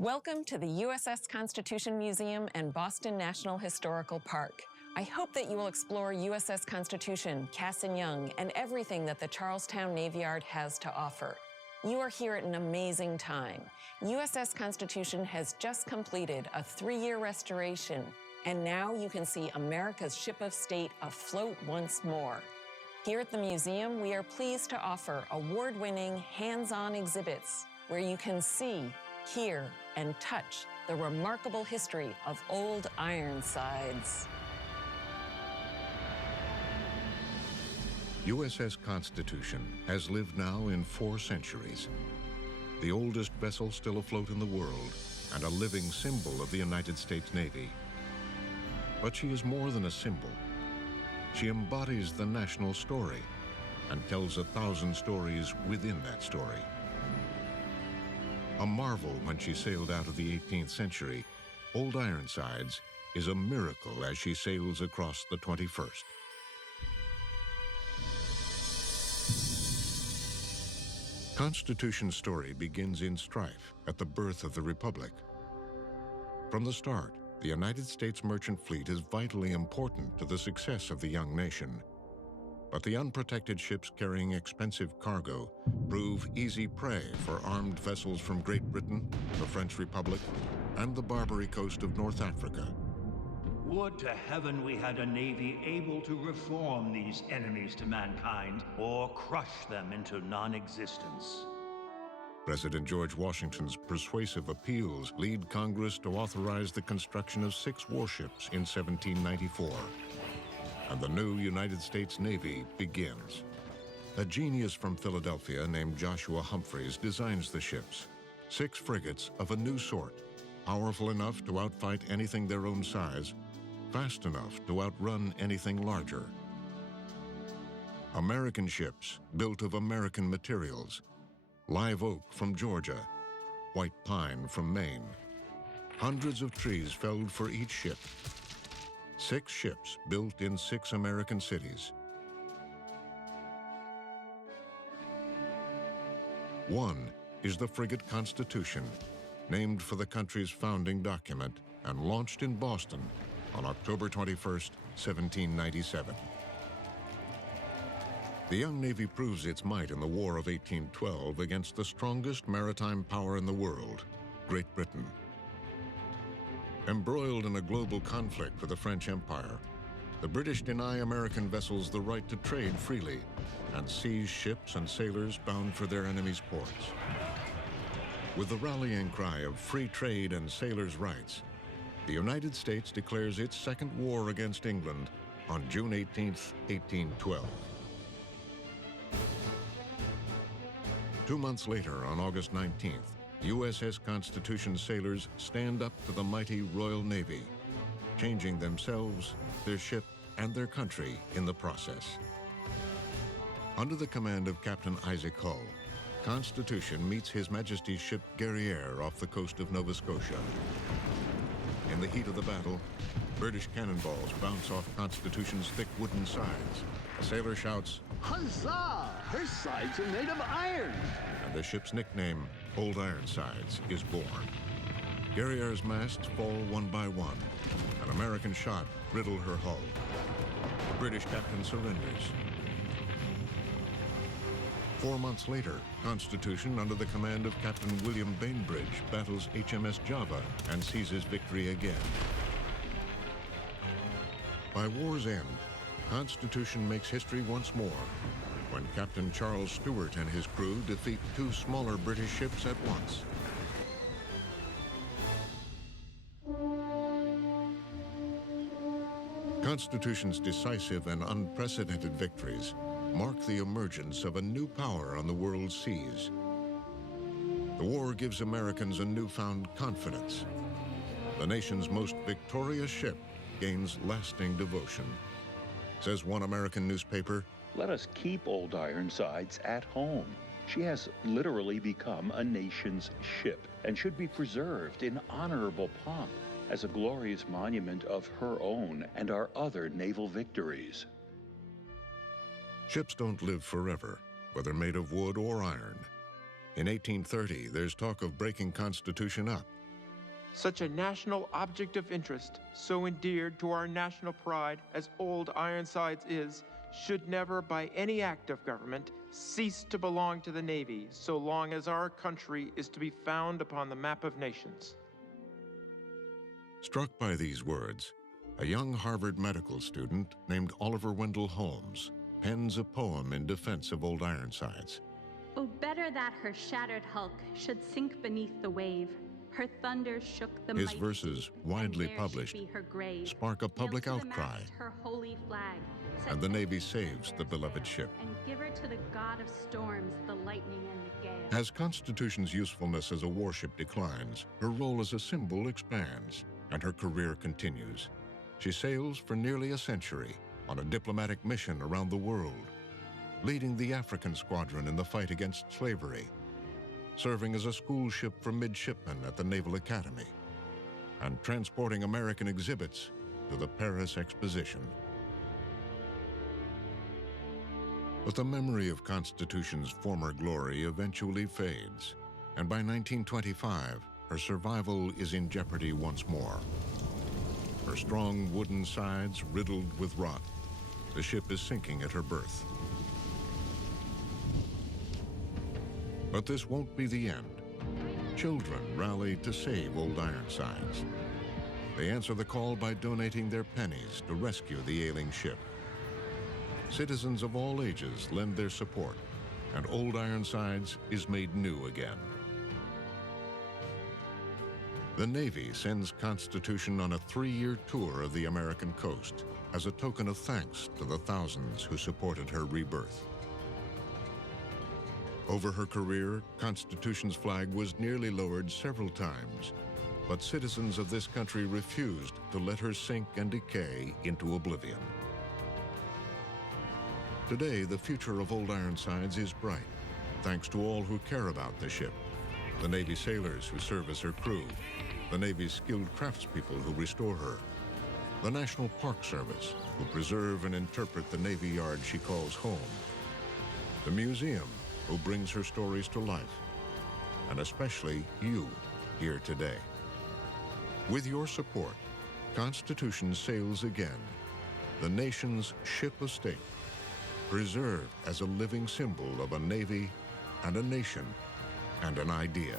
Welcome to the USS Constitution Museum and Boston National Historical Park. I hope that you will explore USS Constitution, Cass and Young, and everything that the Charlestown Navy Yard has to offer. You are here at an amazing time. USS Constitution has just completed a 3-year restoration, and now you can see America's ship of state afloat once more. Here at the museum, we are pleased to offer award-winning, hands-on exhibits where you can see, hear, and touch the remarkable history of old Ironsides. USS Constitution has lived now in 4 centuries. The oldest vessel still afloat in the world and a living symbol of the United States Navy. But she is more than a symbol. She embodies the national story and tells 1,000 stories within that story. A marvel when she sailed out of the 18th century, Old Ironsides is a miracle as she sails across the 21st. Constitution's story begins in strife at the birth of the Republic. From the start, the United States merchant fleet is vitally important to the success of the young nation. But the unprotected ships carrying expensive cargo prove easy prey for armed vessels from Great Britain, the French Republic, and the Barbary coast of North Africa. Would to heaven we had a navy able to reform these enemies to mankind or crush them into non-existence. President George Washington's persuasive appeals lead Congress to authorize the construction of 6 warships in 1794. And the new United States Navy begins. A genius from Philadelphia named Joshua Humphreys designs the ships. 6 frigates of a new sort, powerful enough to outfight anything their own size, fast enough to outrun anything larger. American ships built of American materials. Live oak from Georgia, white pine from Maine. Hundreds of trees felled for each ship. 6 ships built in 6 American cities. One is the frigate Constitution, named for the country's founding document and launched in Boston on October 21st, 1797. The young Navy proves its might in the War of 1812 against the strongest maritime power in the world, Great Britain. Embroiled in a global conflict with the French Empire, the British deny American vessels the right to trade freely and seize ships and sailors bound for their enemies' ports. With the rallying cry of free trade and sailors' rights, the United States declares its second war against England on June 18, 1812. 2 months later, on August 19th, USS Constitution sailors stand up to the mighty Royal Navy, changing themselves, their ship, and their country in the process. Under the command of Captain Isaac Hull, Constitution meets His Majesty's ship Guerriere off the coast of Nova Scotia. In the heat of the battle, British cannonballs bounce off Constitution's thick wooden sides. A sailor shouts, "Huzzah! Her sides are made of iron!" And the ship's nickname, Old Ironsides, is born. Guerriere's masts fall one by one. An American shot riddles her hull. The British captain surrenders. 4 months later, Constitution, under the command of Captain William Bainbridge, battles HMS Java and seizes victory again. By war's end, Constitution makes history once more when Captain Charles Stewart and his crew defeat 2 smaller British ships at once. Constitution's decisive and unprecedented victories mark the emergence of a new power on the world's seas. The war gives Americans a newfound confidence. The nation's most victorious ship gains lasting devotion. Says one American newspaper, "Let us keep Old Ironsides at home. She has literally become a nation's ship and should be preserved in honorable pomp as a glorious monument of her own and our other naval victories." Ships don't live forever, whether made of wood or iron. In 1830, there's talk of breaking Constitution up Such a national object of interest, so endeared to our national pride as Old Ironsides is, should never by any act of government cease to belong to the Navy so long as our country is to be found upon the map of nations. Struck by these words, a young Harvard medical student named Oliver Wendell Holmes pens a poem in defense of Old Ironsides. Oh, better that her shattered hulk should sink beneath the wave. Her thunders shook the His mighty verses, deep, widely and there published, should be her grave. spark a public Nailed to the outcry, mast her holy flag, set and the Navy every saves the beloved sail, ship. And give her to the god of storms, the lightning and the gale. As Constitution's usefulness as a warship declines, her role as a symbol expands, and her career continues. She sails for nearly a century on a diplomatic mission around the world, leading the African squadron in the fight against slavery, serving as a school ship for midshipmen at the Naval Academy, and transporting American exhibits to the Paris Exposition. But the memory of Constitution's former glory eventually fades, and by 1925, her survival is in jeopardy once more. Her strong wooden sides riddled with rot, the ship is sinking at her berth. But this won't be the end. Children rally to save Old Ironsides. They answer the call by donating their pennies to rescue the ailing ship. Citizens of all ages lend their support, and Old Ironsides is made new again. The Navy sends Constitution on a 3-year tour of the American coast as a token of thanks to the thousands who supported her rebirth. Over her career, Constitution's flag was nearly lowered several times, but citizens of this country refused to let her sink and decay into oblivion. Today, the future of Old Ironsides is bright, thanks to all who care about the ship, the Navy sailors who serve as her crew, the Navy's skilled craftspeople who restore her, the National Park Service, who preserve and interpret the Navy Yard she calls home, the museum, who brings her stories to life, and especially you here today. With your support, Constitution sails again, the nation's ship of state, preserved as a living symbol of a Navy and a nation and an idea.